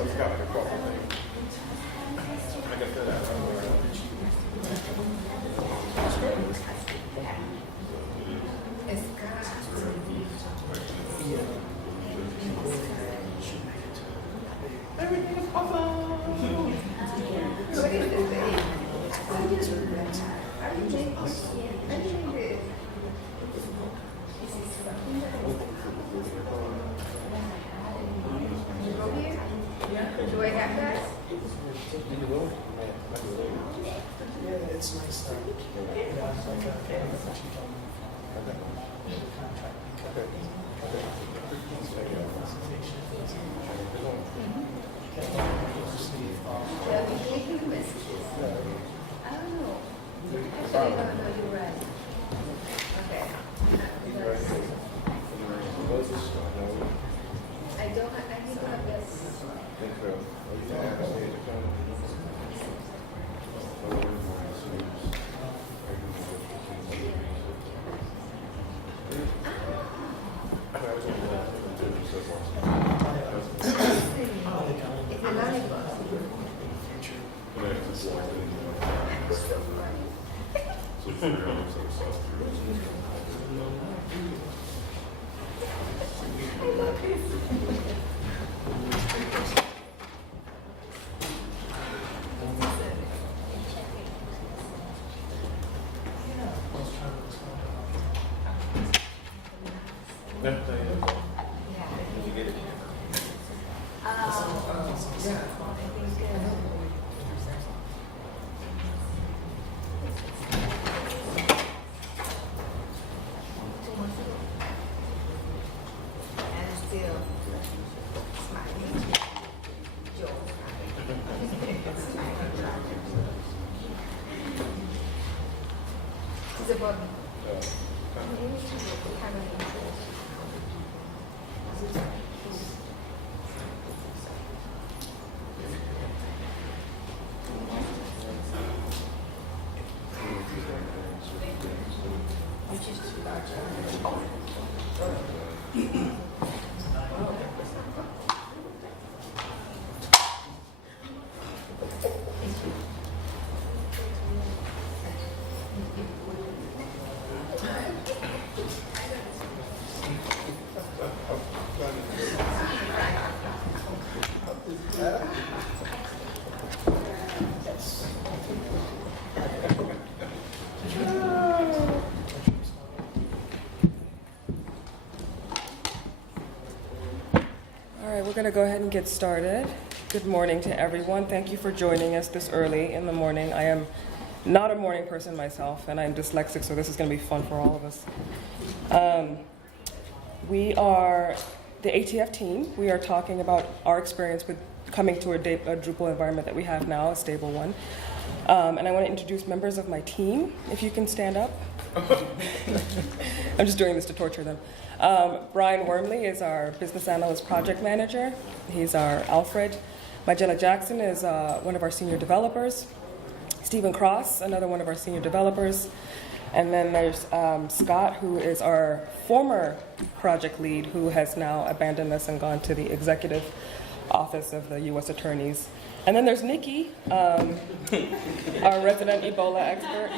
it's got like a bubble thing. I can feel that. Everything is awesome. What is this thing? Are you making this? Do I have that? Yeah, it's nice. We're going to go ahead and get started. Good morning to everyone. Thank you for joining us this early in the morning. I am not a morning person myself, and I'm dyslexic, so this is going to be fun for all of us. We are the ATF team. We are talking about our experience with coming to a Drupal environment that we have now, a stable one. And I want to introduce members of my team, if you can stand up. I'm just doing this to torture them. Brian Wormley is our business analyst project manager. He's our Alfred. Magella Jackson is one of our senior developers. Stephen Cross, another one of our senior developers. And then there's Scott, who is our former project lead, who has now abandoned us and gone to the executive office of the U.S. attorneys. And then there's Nikki, our resident Ebola expert.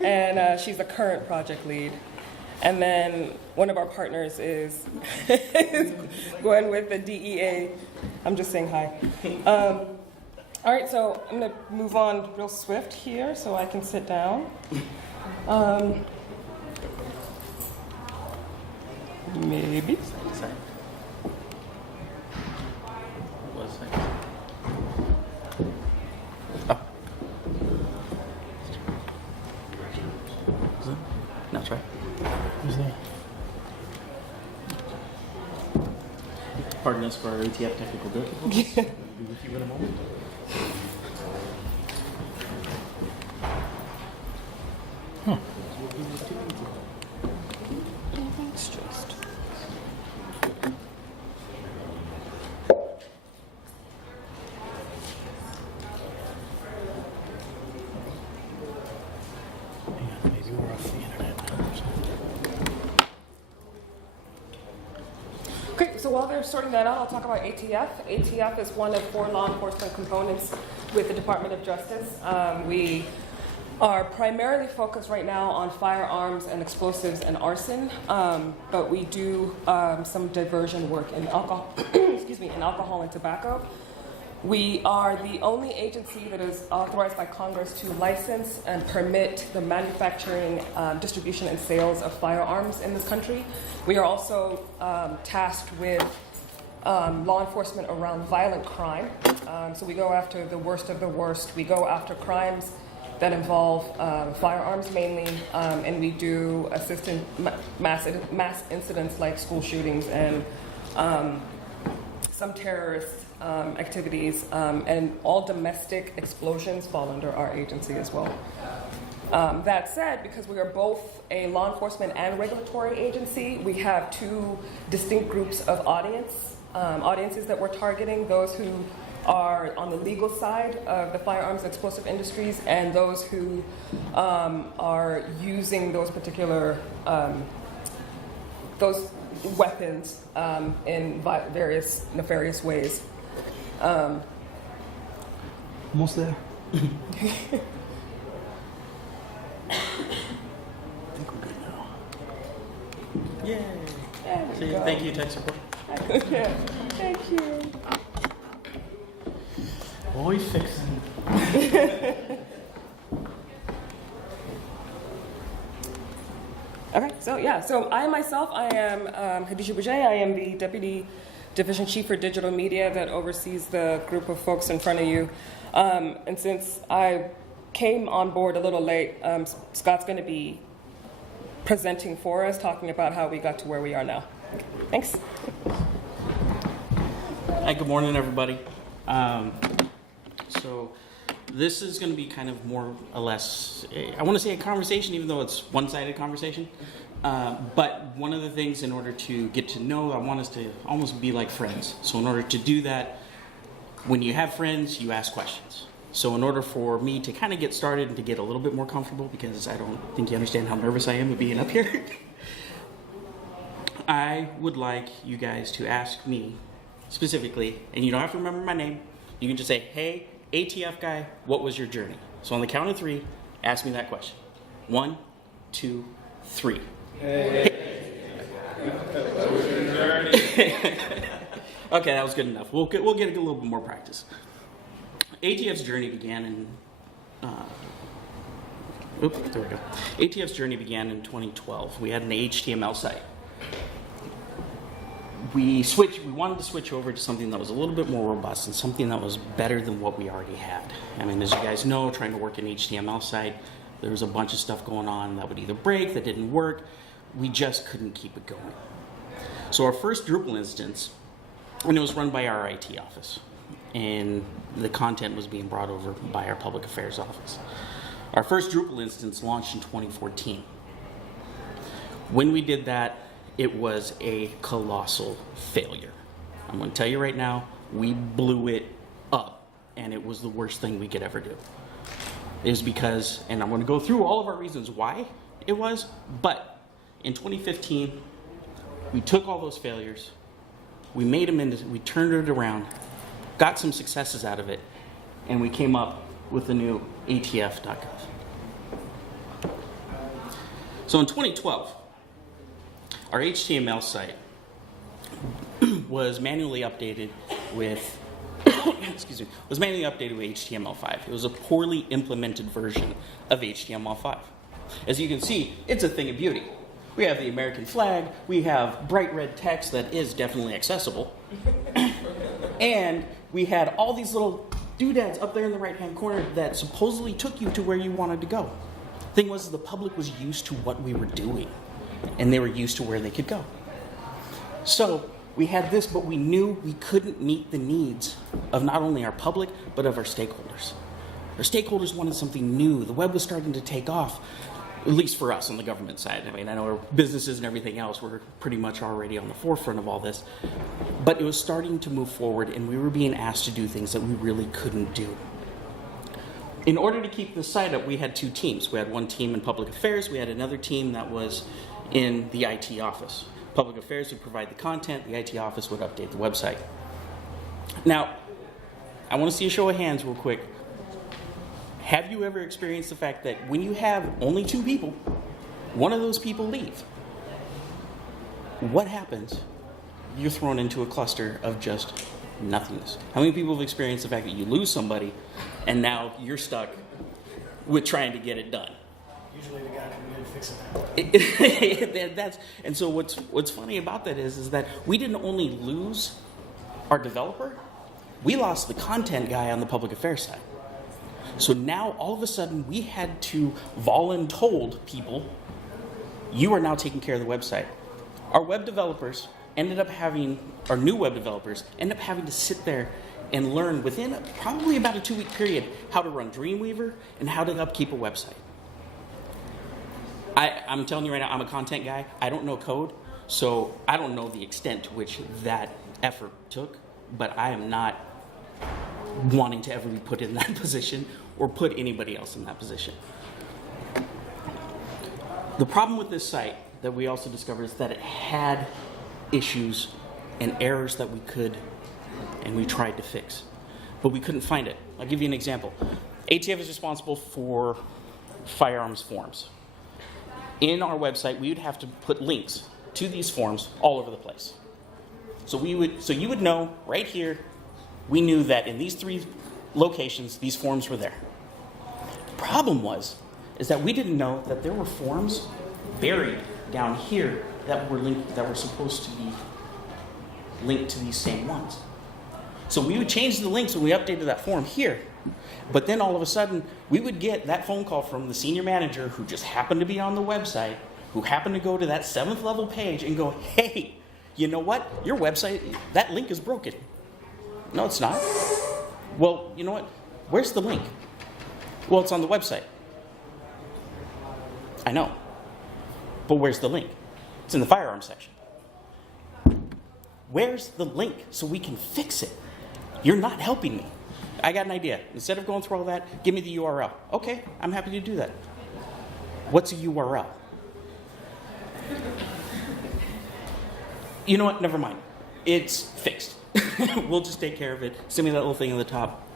And she's the current project lead. And then one of our partners is going with the DEA. I'm just saying hi. All right, so I'm going to move on real swift here so I can sit down. Maybe. Sorry. What was it? Oh. No, try. Who's there? Pardon us for our ATF technical difficulties. We'll be with you in a moment. Huh. It's just... Maybe we're off the internet. Okay, so while they're sorting that out, I'll talk about ATF. ATF is one of 4 law enforcement components with the Department of Justice. We are primarily focused right now on firearms and explosives and arson, but we do some diversion work in alcohol, in alcohol and tobacco. We are the only agency that is authorized by Congress to license and permit the manufacturing, distribution, and sales of firearms in this country. We are also tasked with law enforcement around violent crime. So we go after the worst of the worst. We go after crimes that involve firearms mainly, and we do assist in mass incidents like school shootings and some terrorist activities, and all domestic explosions fall under our agency as well. That said, because we are both a law enforcement and regulatory agency, we have 2 distinct groups of audiences that we're targeting: those who are on the legal side of the firearms and explosive industries, and those who are using those particular those weapons in various nefarious ways. Almost there. I think we're good now. Yay! There we See, go. thank you, tech support. Yeah, thank you. Always fixing. Okay, so I myself, I am Hadiza Buge. I am the Deputy Division Chief for Digital Media that oversees the group of folks in front of you. And since I came on board a little late, Scott's going to be presenting for us, talking about how we got to where we are now. Thanks. Hi, good morning, everybody. So this is going to be kind of more or less, I want to say a conversation, even though it's one-sided conversation. But one of the things, in order to get to know, I want us to almost be like friends. So in order to do that, when you have friends, you ask questions. So in order for me to kind of get started and to get a little bit more comfortable, because I don't think you understand how nervous I am of being up here, I would like you guys to ask me specifically, and you don't have to remember my name. You can just say, hey, ATF guy, what was your journey? So on the count of 3, ask me that question. 1, 2, 3. Hey. Okay, that was good enough. We'll get a little bit more practice. ATF's journey began in, there we go. ATF's journey began in 2012. We had an HTML site. We wanted to switch over to something that was a little bit more robust and something that was better than what we already had. I mean, as you guys know, trying to work an HTML site, there was a bunch of stuff going on that would either break, that didn't work. We just couldn't keep it going. So our first Drupal instance, and it was run by our IT office, and the content was being brought over by our public affairs office. Our first Drupal instance launched in 2014. When we did that, it was a colossal failure. I'm going to tell you right now, we blew it up, and it was the worst thing we could ever do. It was because, and I'm going to go through all of our reasons why it was, but in 2015, we took all those failures, we made them into, we turned it around, got some successes out of it, and we came up with the new ATF.gov. So in 2012, our HTML site was manually updated with HTML5. It was a poorly implemented version of HTML5. As you can see, it's a thing of beauty. We have the American flag, we have bright red text that is definitely accessible, and we had all these little doodads up there in the right-hand corner that supposedly took you to where you wanted to go. Thing was, the public was used to what we were doing, and they were used to where they could go. So we had this, but we knew we couldn't meet the needs of not only our public, but of our stakeholders. Our stakeholders wanted something new. The web was starting to take off, at least for us on the government side. I mean, I know our businesses and everything else were pretty much already on the forefront of all this, but it was starting to move forward, and we were being asked to do things that we really couldn't do. In order to keep the site up, we had 2 teams. We had one team in public affairs. We had another team that was in the IT office. Public Affairs would provide the content, the IT office would update the website. Now, I want to see a show of hands real quick. Have you ever experienced the fact that when you have only 2 people, one of those people leave? What happens? You're thrown into a cluster of just nothingness. How many people have experienced the fact that you lose somebody and now you're stuck with trying to get it done? Usually the guy coming in fixing that. And so what's funny about that is that we didn't only lose our developer, we lost the content guy on the public affairs side. So now all of a sudden we had to voluntold people, you are now taking care of the website. Our web developers ended up having, our new web developers ended up having to sit there and learn within probably about a 2-week period how to run Dreamweaver and how to upkeep a website. I'm telling you right now, I'm a content guy. I don't know code, so I don't know the extent to which that effort took, but I am not wanting to ever be put in that position or put anybody else in that position. The problem with this site that we also discovered is that it had issues and errors that we could and we tried to fix, but we couldn't find it. I'll give you an example. ATF is responsible for firearms forms. In our website, we would have to put links to these forms all over the place. So you would know right here, we knew that in these 3 locations, these forms were there. The problem is that we didn't know that there were forms buried down here that were supposed to be linked to these same ones. So we would change the links when we updated that form here. But then all of a sudden, we would get that phone call from the senior manager who just happened to be on the website, who happened to go to that 7th level page and go, hey, you know what? Your website, that link is broken. No, it's not. Well, you know what? Where's the link? Well, it's on the website. I know. But where's the link? It's in the firearms section. Where's the link so we can fix it? You're not helping me. I got an idea. Instead of going through all that, give me the URL. Okay, I'm happy to do that. What's a URL? You know what? Never mind. It's fixed. We'll just take care of it. Send me that little thing on the top.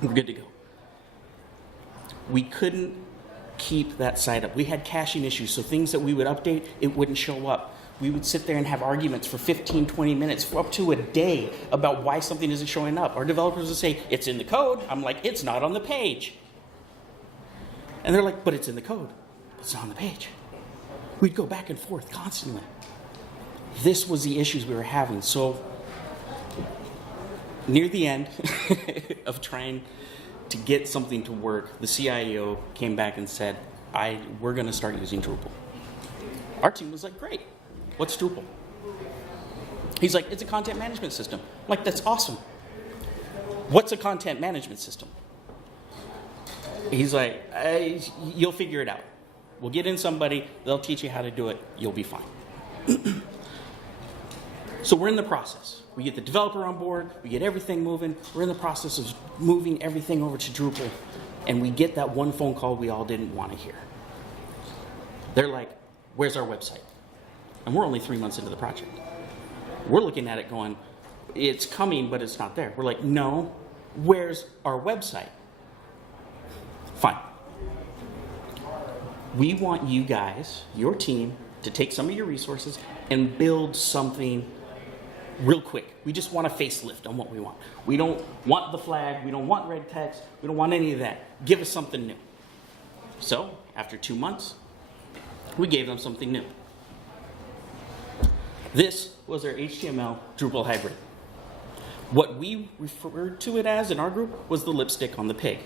We're good to go. We couldn't keep that site up. We had caching issues, so things that we would update, it wouldn't show up. We would sit there and have arguments for 15, 20 minutes, for up to a day about why something isn't showing up. Our developers would say, it's in the code. I'm like, it's not on the page. And they're like, but it's in the code. It's not on the page. We'd go back and forth constantly. This was the issues we were having. So near the end of trying to get something to work, the CIO came back and said, we're going to start using Drupal. Our team was like, great. What's Drupal? He's like, it's a content management system. I'm like, that's awesome. What's a content management system? He's like, you'll figure it out. We'll get in somebody, they'll teach you how to do it, you'll be fine. So we're in the process. We get the developer on board, we get everything moving, we're in the process of moving everything over to Drupal, and we get that one phone call we all didn't want to hear. They're like, where's our website? And we're only 3 months into the project. We're looking at it going, it's coming, but it's not there. We're like, no, where's our website? Fine. We want you guys, your team, to take some of your resources and build something real quick. We just want a facelift on what we want. We don't want the flag. We don't want red text. We don't want any of that. Give us something new. So, after 2 months, we gave them something new. This was our HTML Drupal hybrid. What we referred to it as in our group was the lipstick on the pig,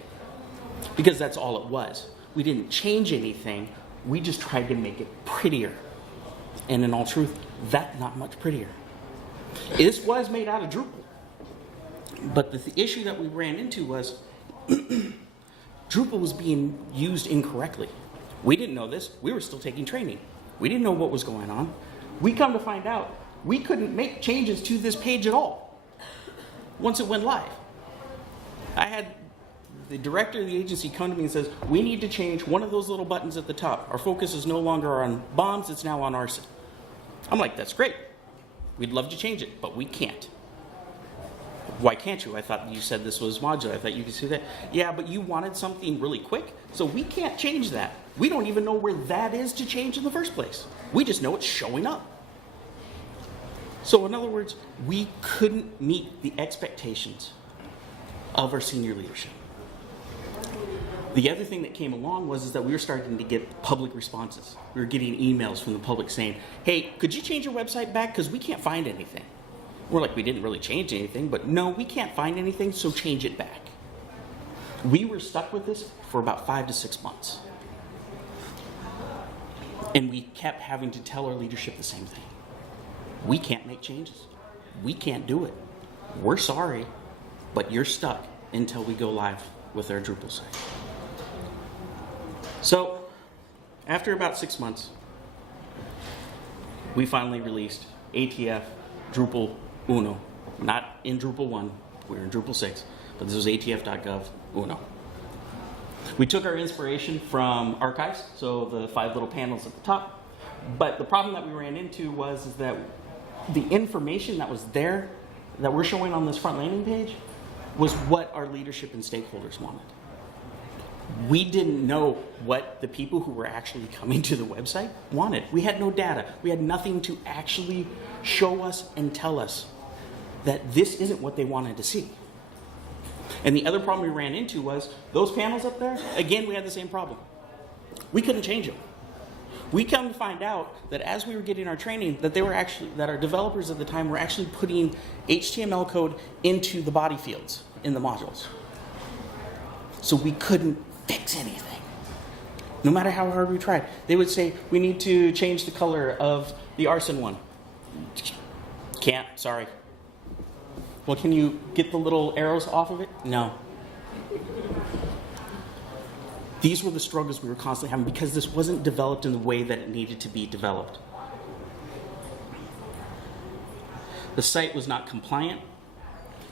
because that's all it was. We didn't change anything. We just tried to make it prettier. And in all truth, that's not much prettier. This was made out of Drupal. But the issue that we ran into was Drupal was being used incorrectly. We didn't know this. We were still taking training. We didn't know what was going on. We come to find out we couldn't make changes to this page at all once it went live. I had the director of the agency come to me and says, we need to change one of those little buttons at the top. Our focus is no longer on bombs, it's now on arson. I'm like, that's great. We'd love to change it, but we can't. Why can't you? I thought you said this was modular. I thought you could see that. Yeah, but you wanted something really quick, so we can't change that. We don't even know where that is to change in the first place. We just know it's showing up. So in other words, we couldn't meet the expectations of our senior leadership. The other thing that came along was that we were starting to get public responses. We were getting emails from the public saying, hey, could you change your website back? Because we can't find anything. We're like, we didn't really change anything, but no, we can't find anything, so change it back. We were stuck with this for about 5 to 6 months. And we kept having to tell our leadership the same thing. We can't make changes. We can't do it. We're sorry, but you're stuck until we go live with our Drupal site. So, after about 6 months, we finally released ATF Drupal Uno. Not in Drupal 1, we were in Drupal 6, but this was ATF.gov Uno. We took our inspiration from archives, so the 5 little panels at the top, but the problem that we ran into was that the information that was there, that we're showing on this front landing page, was what our leadership and stakeholders wanted. We didn't know what the people who were actually coming to the website wanted. We had no data. We had nothing to actually show us and tell us that this isn't what they wanted to see. And the other problem we ran into was those panels up there, again, we had the same problem. We couldn't change them. We come to find out that as we were getting our training, that our developers at the time were actually putting HTML code into the body fields in the modules. So we couldn't fix anything. No matter how hard we tried. They would say, we need to change the color of the arson one. Can't, sorry. Well, can you get the little arrows off of it? No. These were the struggles we were constantly having because this wasn't developed in the way that it needed to be developed. The site was not compliant.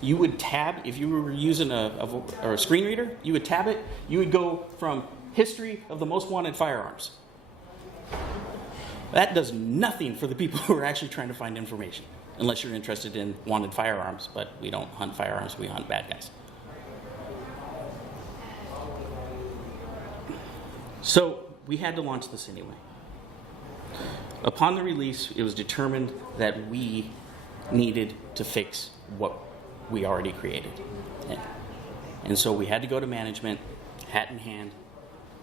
You would tab, if you were using a screen reader, you would tab it, you would go from history of the most wanted firearms. That does nothing for the people who are actually trying to find information, unless you're interested in wanted firearms, but we don't hunt firearms, we hunt bad guys. So we had to launch this anyway. Upon the release, it was determined that we needed to fix what we already created. And so we had to go to management, hat in hand,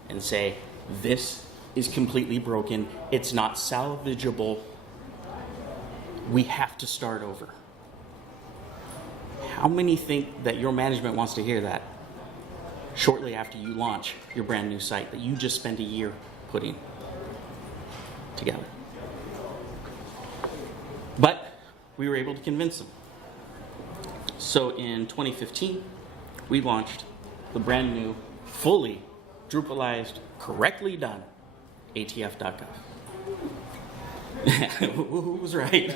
and say, this is completely broken, it's not salvageable, we have to start over. How many think that your management wants to hear that shortly after you launch your brand new site that you just spent a year putting together? But we were able to convince them. So in 2015, we launched the brand new, fully Drupalized, correctly done ATF.gov. Who was right?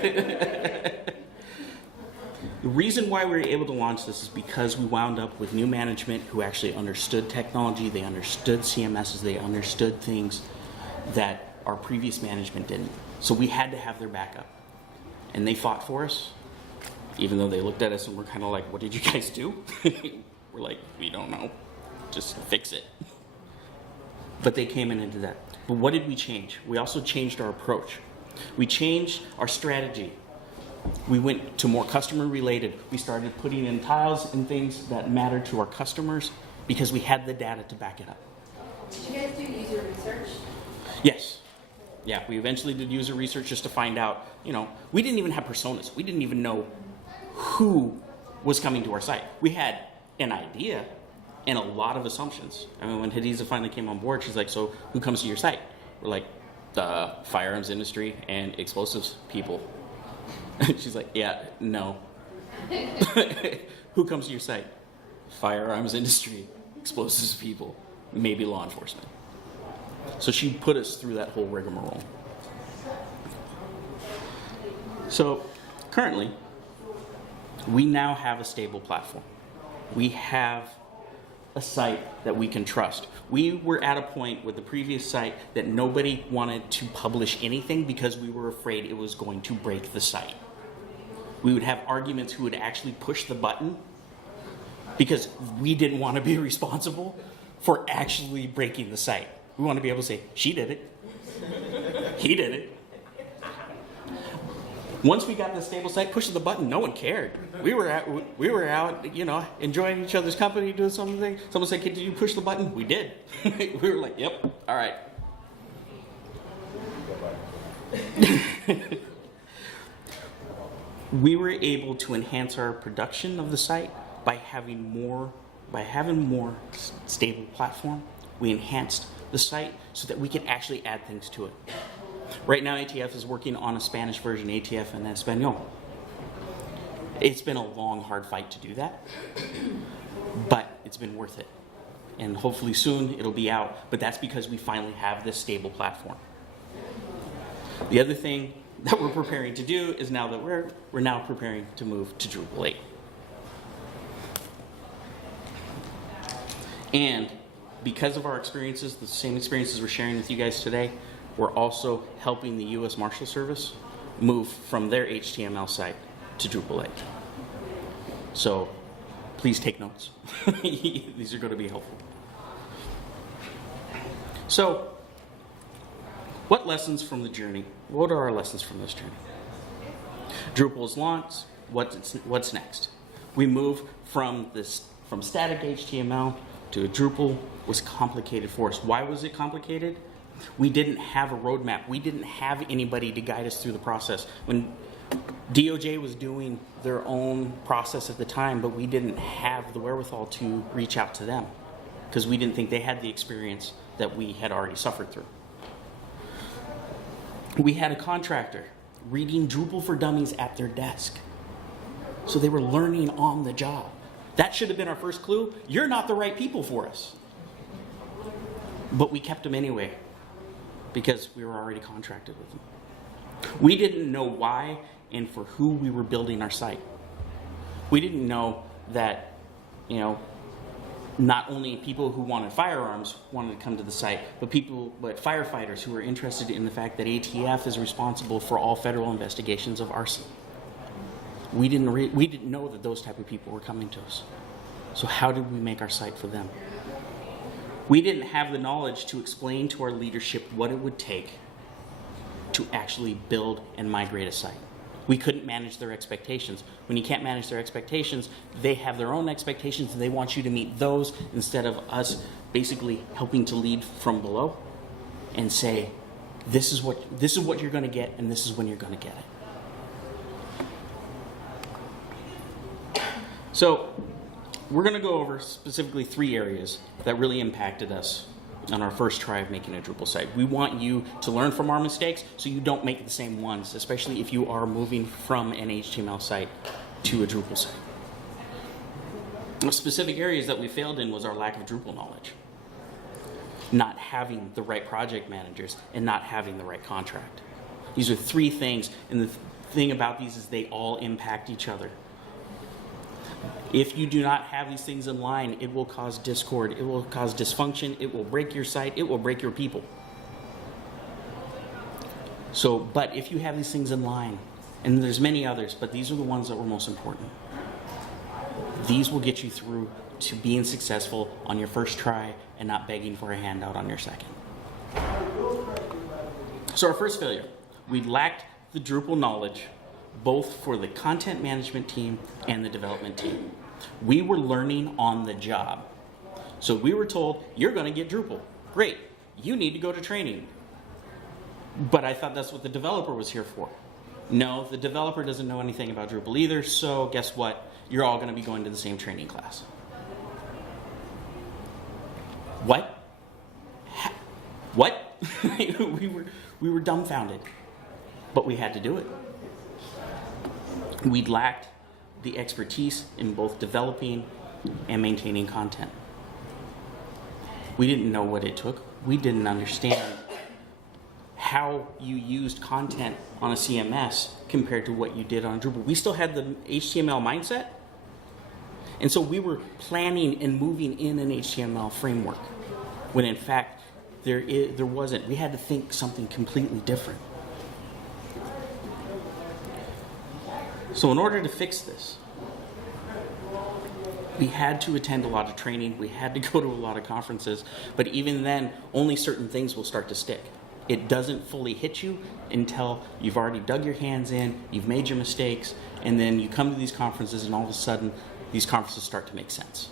The reason why we were able to launch this is because we wound up with new management who actually understood technology, they understood CMSs, they understood things that our previous management didn't. So we had to have their backup. And they fought for us, even though they looked at us and were kind of like, what did you guys do? We're like, we don't know. Just fix it. But they came in and did that. But what did we change? We also changed our approach. We changed our strategy. We went to more customer related. We started putting in tiles and things that mattered to our customers because we had the data to back it up. Did you guys do user research? Yes. Yeah, we eventually did user research just to find out, we didn't even have personas. We didn't even know who was coming to our site. We had an idea and a lot of assumptions. I mean, when Hadiza finally came on board, she's like, so who comes to your site? We're like, the firearms industry and explosives people. She's like, yeah, no. Who comes to your site? Firearms industry, explosives people, maybe law enforcement. So she put us through that whole rigmarole. So currently, we now have a stable platform. We have a site that we can trust. We were at a point with the previous site that nobody wanted to publish anything because we were afraid it was going to break the site. We would have arguments who would actually push the button because we didn't want to be responsible for actually breaking the site. We want to be able to say, she did it. He did it. Once we got the stable site, pushing the button, no one cared. We were out, you know, enjoying each other's company, doing something. Someone said, "Did you push the button?" We did. We were like, "Yep, all right." We were able to enhance our production of the site by having more stable platform. We enhanced the site so that we could actually add things to it. Right now, ATF is working on a Spanish version, ATF in Espanol. It's been a long, hard fight to do that, but it's been worth it. And hopefully soon it'll be out, but that's because we finally have this stable platform. The other thing that we're preparing to do is now that we're now preparing to move to Drupal 8. And because of our experiences, the same experiences we're sharing with you guys today, we're also helping the U.S. Marshal Service move from their HTML site to Drupal 8. So please take notes. These are going to be helpful. So what lessons from the journey? What are our lessons from this journey? Drupal's launched. What's next? We move from static HTML to a Drupal was complicated for us. Why was it complicated? We didn't have a roadmap. We didn't have anybody to guide us through the process. When DOJ was doing their own process at the time, but we didn't have the wherewithal to reach out to them because we didn't think they had the experience that we had already suffered through. We had a contractor reading Drupal for Dummies at their desk. So they were learning on the job. That should have been our first clue. You're not the right people for us. But we kept them anyway because we were already contracted with them. We didn't know why and for who we were building our site. We didn't know that, not only people who wanted firearms wanted to come to the site, but firefighters who were interested in the fact that ATF is responsible for all federal investigations of arson. We didn't know that those type of people were coming to us. So how did we make our site for them? We didn't have the knowledge to explain to our leadership what it would take to actually build and migrate a site. We couldn't manage their expectations. When you can't manage their expectations, they have their own expectations and they want you to meet those instead of us basically helping to lead from below and say, this is what you're going to get and this is when you're going to get it. So we're going to go over specifically 3 areas that really impacted us on our first try of making a Drupal site. We want you to learn from our mistakes so you don't make the same ones, especially if you are moving from an HTML site to a Drupal site. The specific areas that we failed in was our lack of Drupal knowledge, not having the right project managers, and not having the right contract. These are 3 things, and the thing about these is they all impact each other. If you do not have these things in line, it will cause discord, it will cause dysfunction, it will break your site, it will break your people. But if you have these things in line, and there's many others, but these are the ones that were most important. These will get you through to being successful on your first try and not begging for a handout on your second. So our first failure, we lacked the Drupal knowledge both for the content management team and the development team. We were learning on the job. So we were told, you're going to get Drupal. Great, you need to go to training. But I thought that's what the developer was here for. No, the developer doesn't know anything about Drupal either, so guess what? You're all going to be going to the same training class. What? What? we were dumbfounded, but we had to do it. We lacked the expertise in both developing and maintaining content. We didn't know what it took. We didn't understand how you used content on a CMS compared to what you did on Drupal. We still had the HTML mindset, And so we were planning and moving in an HTML framework, when in fact there wasn't. We had to think something completely different. So in order to fix this, we had to attend a lot of training, we had to go to a lot of conferences, but even then, only certain things will start to stick. It doesn't fully hit you until you've already dug your hands in, you've made your mistakes, and then you come to these conferences and all of a sudden, these conferences start to make sense.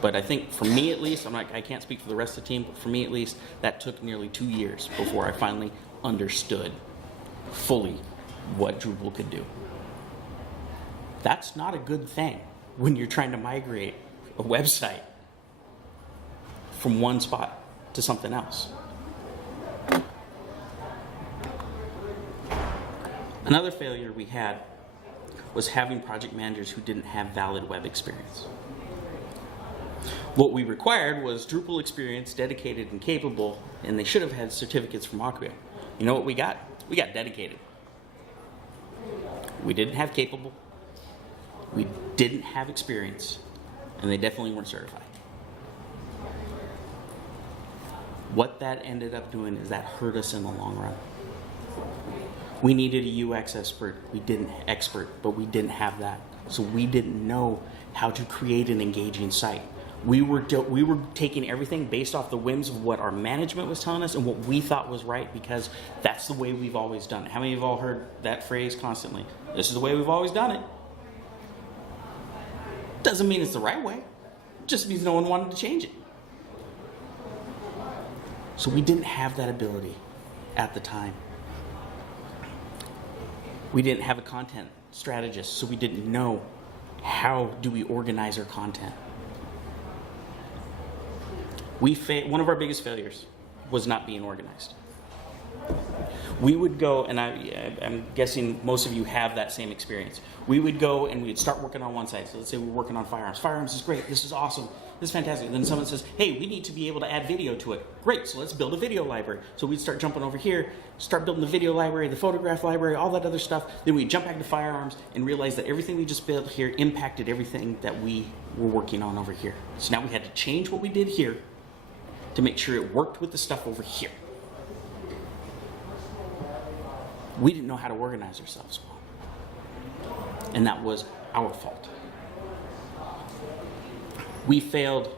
But I think for me at least, I can't speak for the rest of the team, but for me at least, that took nearly 2 years before I finally understood fully what Drupal could do. That's not a good thing when you're trying to migrate a website from one spot to something else. Another failure we had was having project managers who didn't have valid web experience. What we required was Drupal experience, dedicated and capable, and they should have had certificates from Acquia. You know what we got? We got dedicated. We didn't have capable, we didn't have experience, and they definitely weren't certified. What that ended up doing is that hurt us in the long run. We needed a UX expert, but we didn't have that. So we didn't know how to create an engaging site. We were taking everything based off the whims of what our management was telling us and what we thought was right, because that's the way we've always done it. How many of you have all heard that phrase constantly? This is the way we've always done it. Doesn't mean it's the right way. It just means no one wanted to change it. So we didn't have that ability at the time. We didn't have a content strategist, so we didn't know how do we organize our content. One of our biggest failures was not being organized. We would go, and I'm guessing most of you have that same experience. We would go and we'd start working on one site. So let's say we're working on firearms. Firearms is great. This is awesome. This is fantastic. And then someone says, hey, we need to be able to add video to it. Great, so let's build a video library. So we'd start jumping over here, start building the video library, the photograph library, all that other stuff. Then we'd jump back to firearms and realize that everything we just built here impacted everything that we were working on over here. So now we had to change what we did here to make sure it worked with the stuff over here. We didn't know how to organize ourselves well. And that was our fault. We failed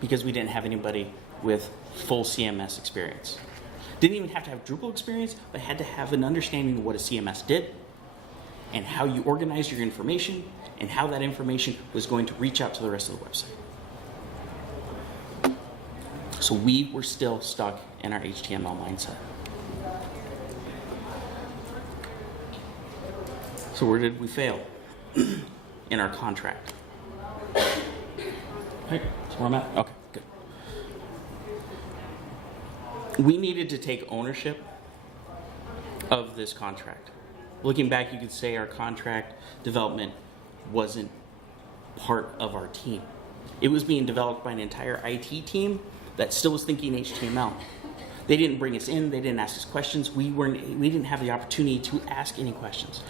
because we didn't have anybody with full CMS experience. Didn't even have to have Drupal experience, but had to have an understanding of what a CMS did and how you organized your information and how that information was going to reach out to the rest of the website. So we were still stuck in our HTML mindset. So where did we fail? In our contract. Hey, that's where I'm at? Okay, good. We needed to take ownership of this contract. Looking back, you could say our contract development wasn't part of our team. It was being developed by an entire IT team that still was thinking HTML. They didn't bring us in, they didn't ask us questions, we didn't have the opportunity to ask any questions.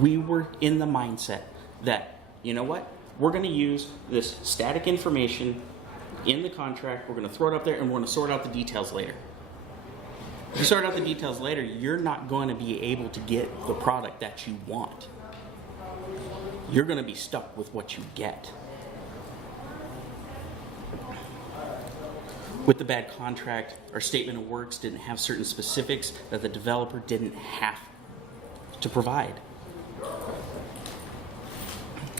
We were in the mindset that, you know what, we're going to use this static information in the contract, we're going to throw it up there, and we're going to sort out the details later. If you sort out the details later, you're not going to be able to get the product that you want. You're going to be stuck with what you get. With the bad contract, our statement of works didn't have certain specifics that the developer didn't have to provide.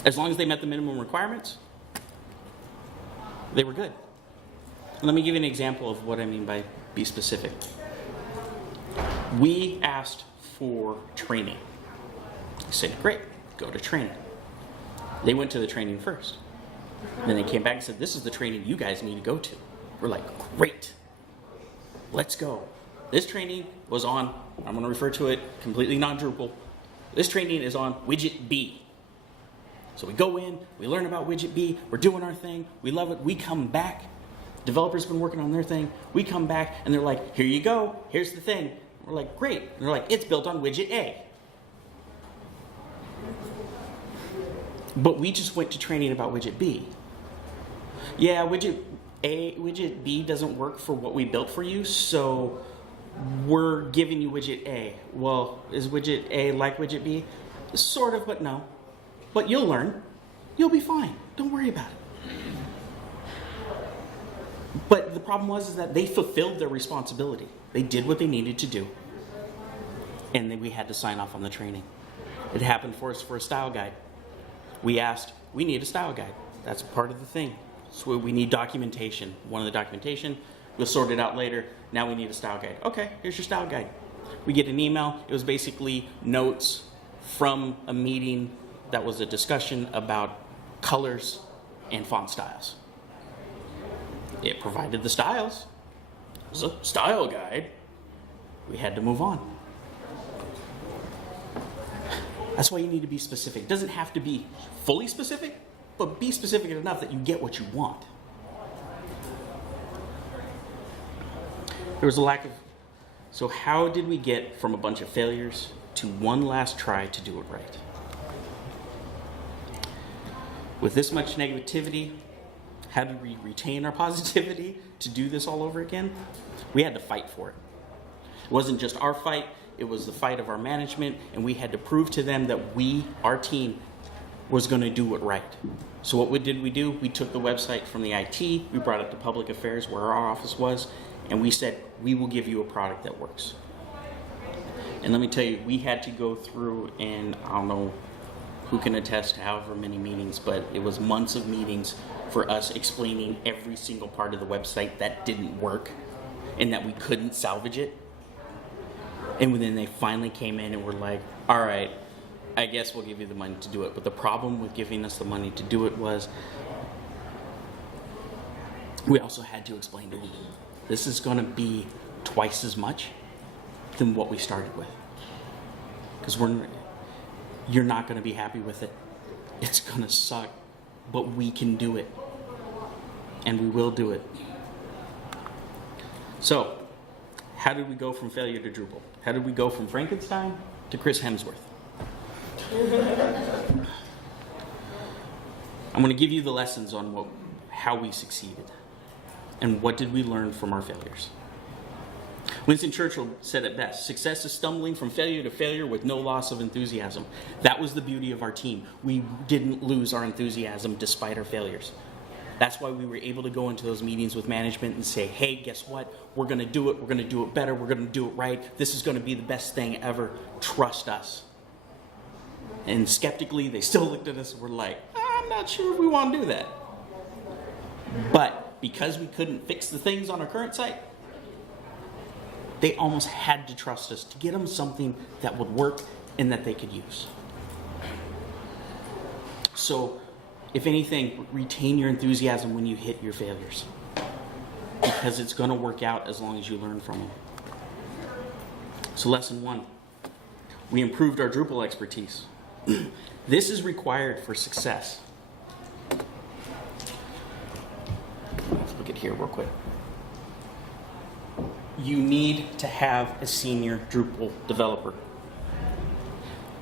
As long as they met the minimum requirements, they were good. Let me give you an example of what I mean by be specific. We asked for training. I said, great, go to training. They went to the training first. Then they came back and said, this is the training you guys need to go to. We're like, great, let's go. This training was on, I'm going to refer to it completely non-Drupal. This training is on widget B. So we go in, we learn about widget B, we're doing our thing, we love it, we come back. Developers been working on their thing, we come back and they're like, here you go, here's the thing. We're like, great. And they're like, it's built on widget A. But we just went to training about widget B. Yeah, widget B doesn't work for what we built for you, so we're giving you widget A. Well, is widget A like widget B? Sort of, but no. But you'll learn. You'll be fine. Don't worry about it. But the problem was that they fulfilled their responsibility. They did what they needed to do. And then we had to sign off on the training. It happened for us for a style guide. We asked, we need a style guide. That's part of the thing. So we need documentation. One of the documentation, we'll sort it out later. Now we need a style guide. Okay, here's your style guide. We get an email. It was basically notes from a meeting that was a discussion about colors and font styles. It provided the styles. It was a style guide. We had to move on. That's why you need to be specific. It doesn't have to be fully specific, but be specific enough that you get what you want. There was a lack of... So how did we get from a bunch of failures to one last try to do it right? With this much negativity, how did we retain our positivity to do this all over again? We had to fight for it. It wasn't just our fight, it was the fight of our management, and we had to prove to them that we, our team, was going to do it right. So what did we do? We took the website from the IT, we brought it to public affairs where our office was, and we said, we will give you a product that works. And let me tell you, we had to go through, and I don't know who can attest to however many meetings, but it was months of meetings for us explaining every single part of the website that didn't work and that we couldn't salvage it. And then they finally came in and were like, all right, I guess we'll give you the money to do it. But the problem with giving us the money to do it was we also had to explain to them, this is going to be twice as much than what we started with. Because you're not going to be happy with it. It's going to suck, but we can do it. And we will do it. So, how did we go from failure to Drupal? How did we go from Frankenstein to Chris Hemsworth? I'm going to give you the lessons on how we succeeded and what did we learn from our failures. Winston Churchill said it best, success is stumbling from failure to failure with no loss of enthusiasm. That was the beauty of our team. We didn't lose our enthusiasm despite our failures. That's why we were able to go into those meetings with management and say, hey, guess what? We're going to do it. We're going to do it better. We're going to do it right. This is going to be the best thing ever. Trust us. And skeptically, they still looked at us and were like, I'm not sure if we want to do that. But because we couldn't fix the things on our current site, they almost had to trust us to get them something that would work and that they could use. So, if anything, retain your enthusiasm when you hit your failures, because it's going to work out as long as you learn from them. So lesson 1, we improved our Drupal expertise. This is required for success. Let's look at here real quick. You need to have a senior Drupal developer.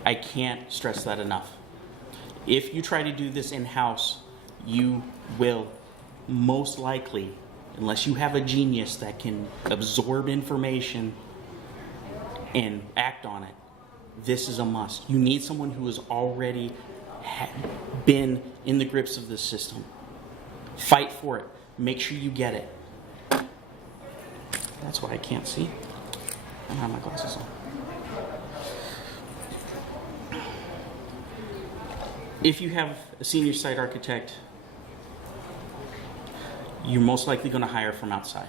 I can't stress that enough. If you try to do this in-house, you will most likely, unless you have a genius that can absorb information and act on it, this is a must. You need someone who has already been in the grips of this system. Fight for it. Make sure you get it. That's why I can't see. I don't have my glasses on. If you have a senior site architect, you're most likely going to hire from outside.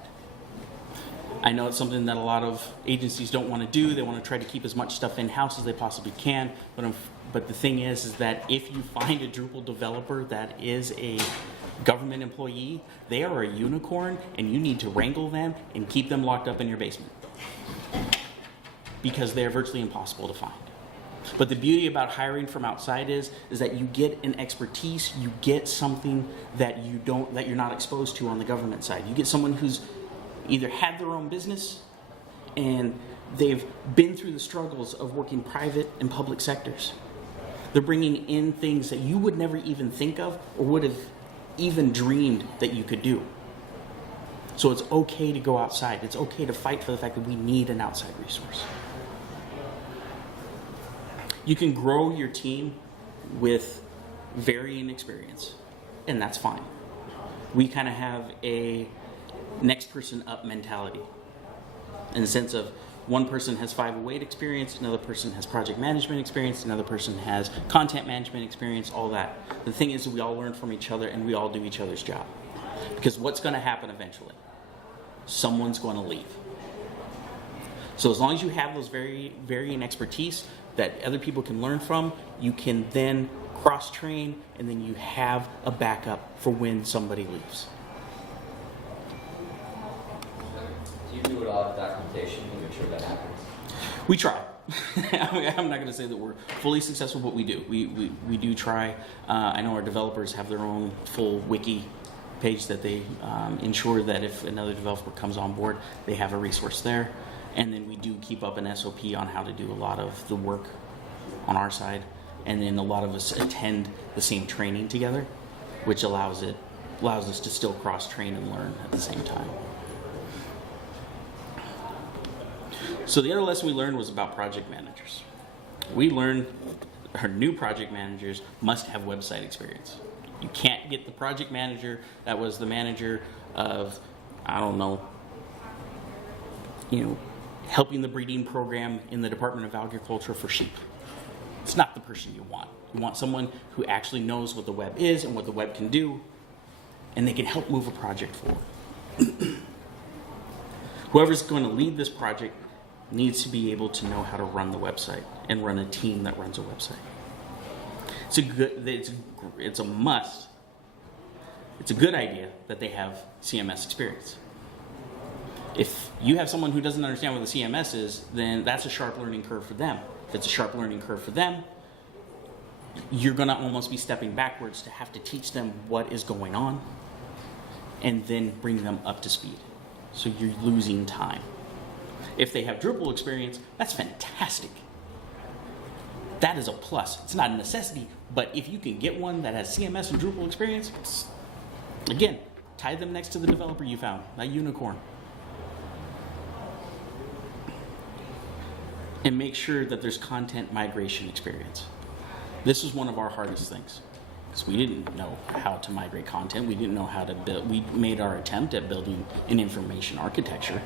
I know it's something that a lot of agencies don't want to do. They want to try to keep as much stuff in-house as they possibly can. But the thing is that if you find a Drupal developer that is a government employee, they are a unicorn, and you need to wrangle them and keep them locked up in your basement, because they're virtually impossible to find. But the beauty about hiring from outside is that you get an expertise, you get something that you're not exposed to on the government side. You get someone who's either had their own business and they've been through the struggles of working private and public sectors. They're bringing in things that you would never even think of or would have even dreamed that you could do. So it's okay to go outside. It's okay to fight for the fact that we need an outside resource. You can grow your team with varying experience, and that's fine. We kind of have a next person up mentality in the sense of one person has 508 experience, another person has project management experience, another person has content management experience, all that. The thing is, we all learn from each other and we all do each other's job. Because what's going to happen eventually? Someone's going to leave. So as long as you have those varying expertise that other people can learn from, you can then cross-train, and then you have a backup for when somebody leaves. Do you do a lot of documentation to make sure that happens? We try. I'm not going to say that we're fully successful, but we do. We do try. I know our developers have their own full wiki page that they ensure that if another developer comes on board, they have a resource there. And then we do keep up an SOP on how to do a lot of the work on our side. And then a lot of us attend the same training together, which allows us to still cross-train and learn at the same time. So the other lesson we learned was about project managers. We learned our new project managers must have website experience. You can't get the project manager that was the manager of, helping the breeding program in the Department of Agriculture for sheep. It's not the person you want. You want someone who actually knows what the web is and what the web can do, and they can help move a project forward. Whoever's going to lead this project needs to be able to know how to run the website and run a team that runs a website. It's a must. It's a good idea that they have CMS experience. If you have someone who doesn't understand what the CMS is, then that's a sharp learning curve for them. If it's a sharp learning curve for them, you're going to almost be stepping backwards to have to teach them what is going on and then bring them up to speed. So you're losing time. If they have Drupal experience, that's fantastic. That is a plus. It's not a necessity, but if you can get one that has CMS and Drupal experience, again, tie them next to the developer you found, that unicorn. And make sure that there's content migration experience. This was one of our hardest things because we didn't know how to migrate content. We didn't know how to build. We made our attempt at building an information architecture,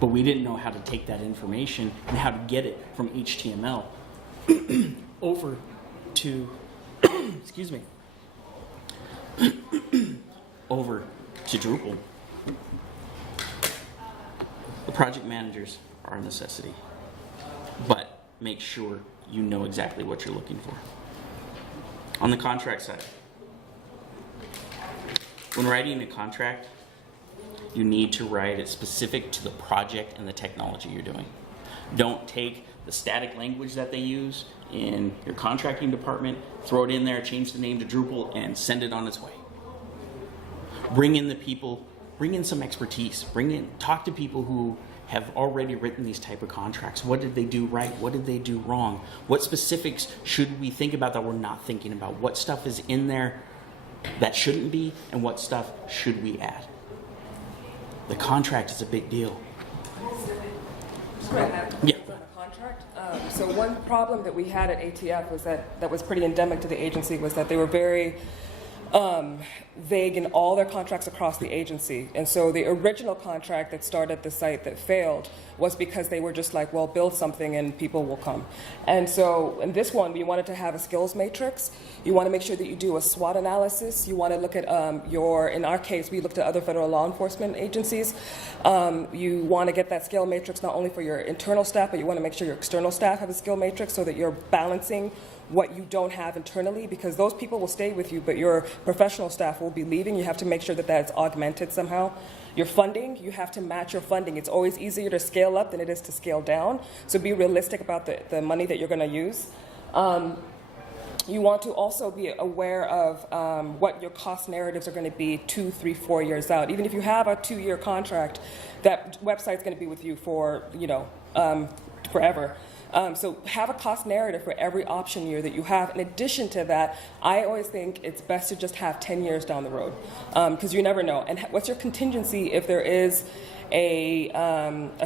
but we didn't know how to take that information and how to get it from HTML over to, excuse me, over to Drupal. The project managers are a necessity, but make sure you know exactly what you're looking for. On the contract side, when writing a contract, you need to write it specific to the project and the technology you're doing. Don't take the static language that they use in your contracting department, throw it in there, change the name to Drupal, and send it on its way. Bring in the people, bring in some expertise, talk to people who have already written these type of contracts. What did they do right? What did they do wrong? What specifics should we think about that we're not thinking about? What stuff is in there that shouldn't be, and what stuff should we add? The contract is a big deal. Yeah. So one problem that we had at ATF was that was pretty endemic to the agency was that they were very vague in all their contracts across the agency. And so the original contract that started the site that failed was because they were just like, well, build something and people will come. And so in this one, we wanted to have a skills matrix. You want to make sure that you do a SWOT analysis. You want to look at in our case, we looked at other federal law enforcement agencies. You want to get that skill matrix not only for your internal staff, but you want to make sure your external staff have a skill matrix so that you're balancing what you don't have internally, because those people will stay with you, but your professional staff will be leaving. You have to make sure that that's augmented somehow. Your funding, you have to match your funding. It's always easier to scale up than it is to scale down. So be realistic about the money that you're going to use. You want to also be aware of what your cost narratives are going to be 2, 3, 4 years out. Even if you have a 2-year contract, that website's going to be with you for, forever. So have a cost narrative for every option year that you have. In addition to that, I always think it's best to just have 10 years down the road, because you never know. And what's your contingency if there is a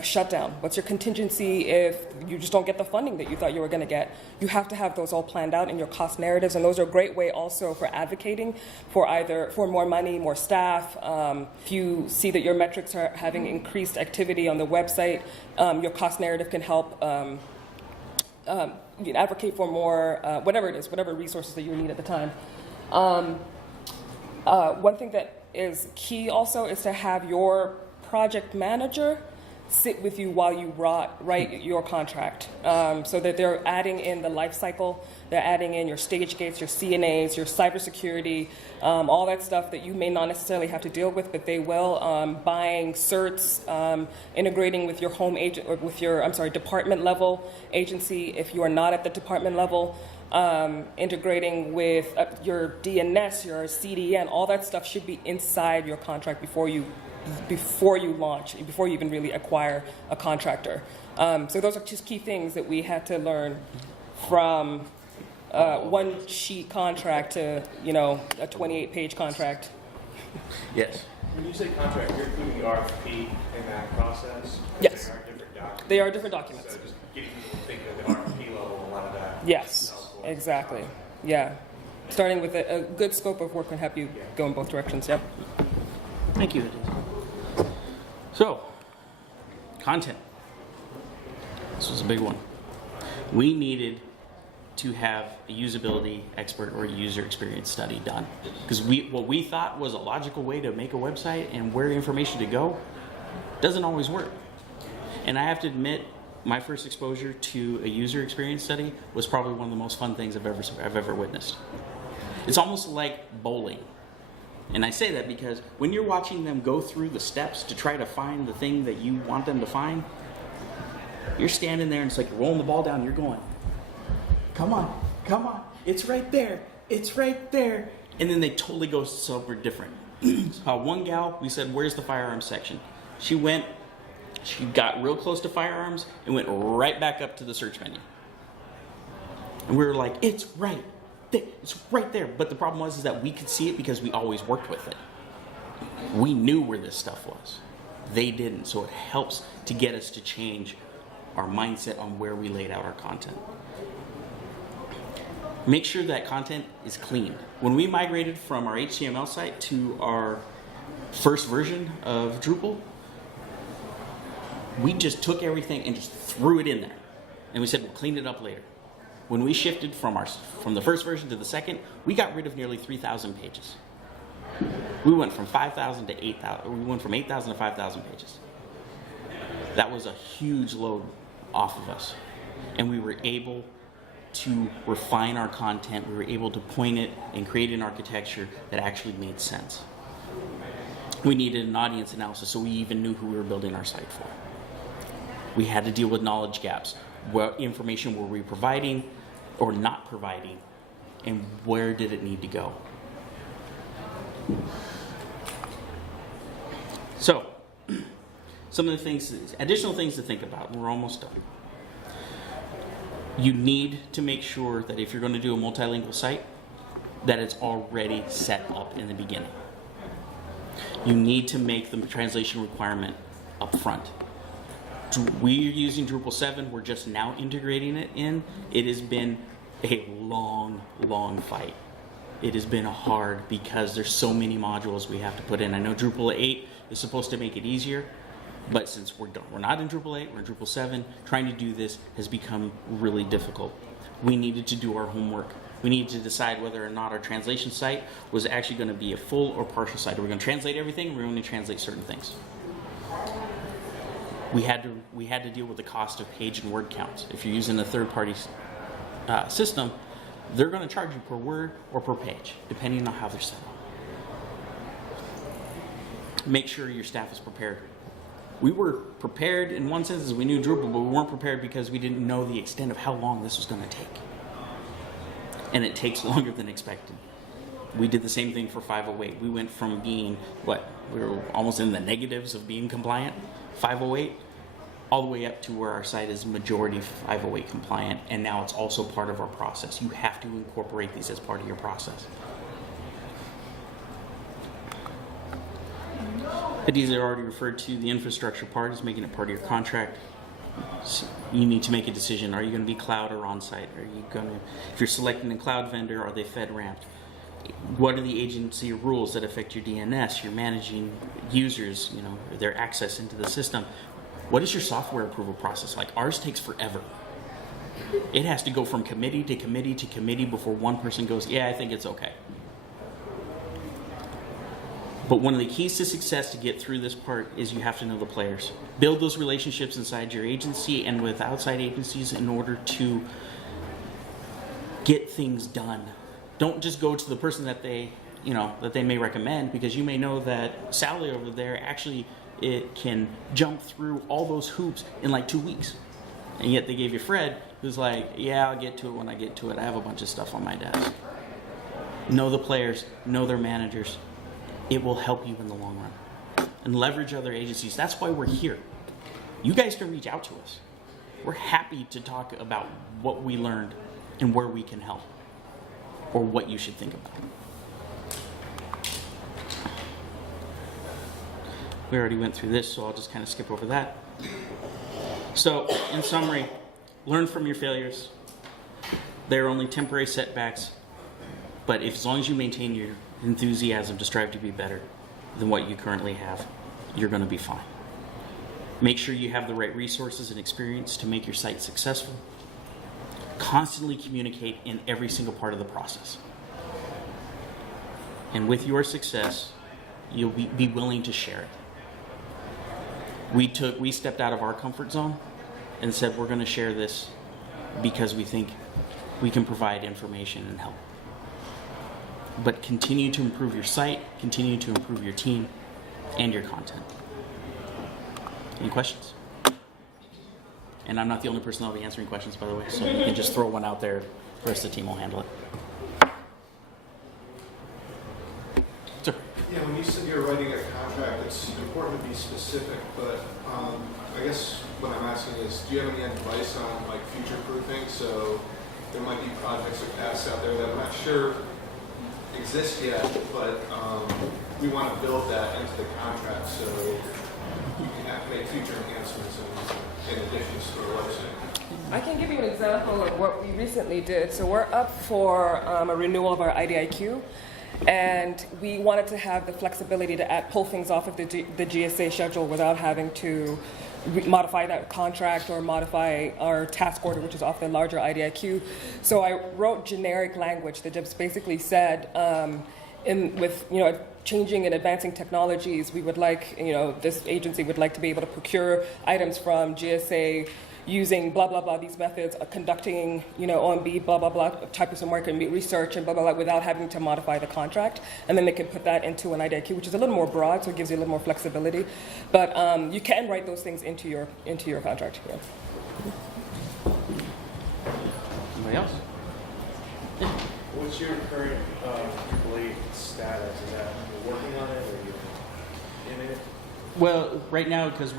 shutdown? What's your contingency if you just don't get the funding that you thought you were going to get? You have to have those all planned out in your cost narratives, and those are a great way also for advocating for more money, more staff. If you see that your metrics are having increased activity on the website, your cost narrative can help you advocate for more, whatever it is, whatever resources that you need at the time. One thing that is key also is to have your project manager sit with you while you write your contract, so that they're adding in the life cycle, they're adding in your stage gates, your CNAs, your cybersecurity, all that stuff that you may not necessarily have to deal with, but they will. Buying certs, integrating with your home agent or with your department level agency if you are not at the department level. Integrating with your DNS, your CDN, all that stuff should be inside your contract before you launch, before you even really acquire a contractor. So those are just key things that we had to learn from one sheet contract to a 28-page contract. Yes. When you say contract, you're including the RFP in that process? Yes. They are different documents. They are different documents. So just getting people to think at the RFP level, a lot of that. Yes, helpful. exactly. Yeah. Starting with a good scope of work can help you go in both directions. Yep. Thank you, Hadiza. So, content. This was a big one. We needed to have a usability expert or a user experience study done, because what we thought was a logical way to make a website and where information to go doesn't always work. And I have to admit, my first exposure to a user experience study was probably one of the most fun things I've ever witnessed. It's almost like bowling. And I say that because when you're watching them go through the steps to try to find the thing that you want them to find, you're standing there and it's like you're rolling the ball down, you're going, come on, it's right there, And then they totally go somewhere different. One gal, we said, where's the firearms section? She got real close to firearms and went right back up to the search menu. And we were like, it's right there. But the problem was that we could see it because we always worked with it. We knew where this stuff was. They didn't. So it helps to get us to change our mindset on where we laid out our content. Make sure that content is clean. When we migrated from our HTML site to our first version of Drupal, we just took everything and just threw it in there. And we said, we'll clean it up later. When we shifted from the first version to the second, we got rid of nearly 3,000 pages. We went from 5,000 to 8,000. We went from 8,000 to 5,000 pages. That was a huge load off of us. And we were able to refine our content. We were able to point it and create an architecture that actually made sense. We needed an audience analysis, so we even knew who we were building our site for. We had to deal with knowledge gaps. What information were we providing or not providing, and where did it need to go? So, some of the things, additional things to think about. We're almost done. You need to make sure that if you're going to do a multilingual site, that it's already set up in the beginning. You need to make the translation requirement up front. We're using Drupal 7. We're just now integrating it in. It has been a long, long fight. It has been hard because there's so many modules we have to put in. I know Drupal 8 is supposed to make it easier, but since we're not in Drupal 8, we're in Drupal 7, trying to do this has become really difficult. We needed to do our homework. We needed to decide whether or not our translation site was actually going to be a full or partial site. Are we going to translate everything, or are we going to translate certain things? We had to deal with the cost of page and word counts. If you're using a third-party system, they're going to charge you per word or per page, depending on how they're set up. Make sure your staff is prepared. We were prepared in one sense as we knew Drupal, but we weren't prepared because we didn't know the extent of how long this was going to take. And it takes longer than expected. We did the same thing for 508. We went from being, we were almost in the negatives of being compliant, 508, all the way up to where our site is majority 508 compliant, and now it's also part of our process. You have to incorporate these as part of your process. Hadiza already referred to the infrastructure part as making it part of your contract. So you need to make a decision. Are you going to be cloud or on-site? Are you going to, if you're selecting a cloud vendor, are they FedRAMPed? What are the agency rules that affect your DNS? You're managing users, their access into the system. What is your software approval process like? Ours takes forever. It has to go from committee to committee to committee before one person goes, yeah, I think it's okay. But one of the keys to success to get through this part is you have to know the players. Build those relationships inside your agency and with outside agencies in order to get things done. Don't just go to the person that they may recommend, because you may know that Sally over there actually it can jump through all those hoops in like 2 weeks. And yet they gave you Fred, who's like, yeah, I'll get to it when I get to it. I have a bunch of stuff on my desk. Know the players, know their managers. It will help you in the long run. And leverage other agencies. That's why we're here. You guys can reach out to us. We're happy to talk about what we learned and where we can help, or what you should think about. We already went through this, so I'll just kind of skip over that. So, in summary, learn from your failures. They're only temporary setbacks, but as long as you maintain your enthusiasm to strive to be better than what you currently have, you're going to be fine. Make sure you have the right resources and experience to make your site successful. Constantly communicate in every single part of the process. And with your success, you'll be willing to share it. We stepped out of our comfort zone and said we're going to share this because we think we can provide information and help. But continue to improve your site, continue to improve your team and your content. Any questions? And I'm not the only person that'll be answering questions, by the way, so you can just throw one out there. The rest of the team will handle it. Sir. Yeah, when you said you're writing a contract, it's important to be specific, but I guess what I'm asking is, do you have any advice on like future-proofing? So there might be projects or tasks out there that I'm not sure exist yet, but we want to build that into the contract so you can have make future enhancements and additions to the website. I can give you an example of what we recently did. So we're up for a renewal of our IDIQ, and we wanted to have the flexibility to pull things off of the GSA schedule without having to modify that contract or modify our task order, which is off the larger IDIQ. So I wrote generic language that just basically said, changing and advancing technologies, we would like, this agency would like to be able to procure items from GSA using blah, blah, blah, these methods, conducting, OMB, blah, blah, blah, types of market research and blah, blah, blah, without having to modify the contract. And then they can put that into an IDIQ, which is a little more broad, so it gives you a little more flexibility. But you can write those things into your contract. Yeah. Anybody else? Yeah. What's your current Drupal status? Is that you're working on it, or are you in it? Well, right now, because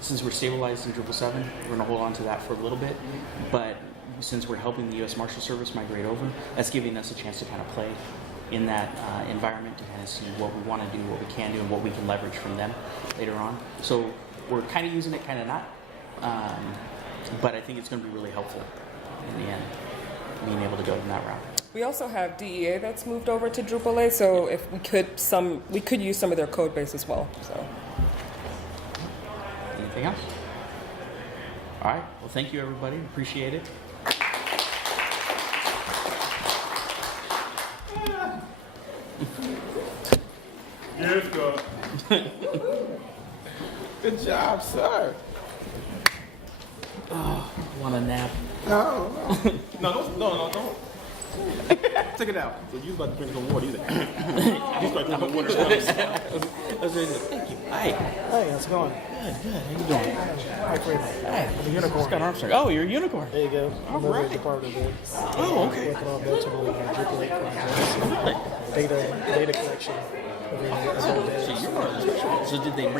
since we're stabilized in Drupal 7, we're going to hold on to that for a little bit. But since we're helping the U.S. Marshal Service migrate over, that's giving us a chance to kind of play in that environment to kind of see what we want to do, what we can do, and what we can leverage from them later on. So we're kind of using it, kind of not. But I think it's going to be really helpful in the end, being able to go in that route. We also have DEA that's moved over to Drupal A, so if we could use some of their code base as well. So. Anything else? All right. Well, thank you, everybody. Appreciate it. Yes, God. Good job, sir. Oh, want a nap? No. No. Take it out. So you about to drink some water either. He's about to drink some water. Thank you. Hi. Hey, how's it going? Good. How you doing? Hi, Fred. Hi. I'm a unicorn. Scott Armstrong. Oh, you're a unicorn. There you go. All I'm over right. at the Department of Ed. Oh, okay. Working on multiple Drupal 8 projects. Data collection. So did they bring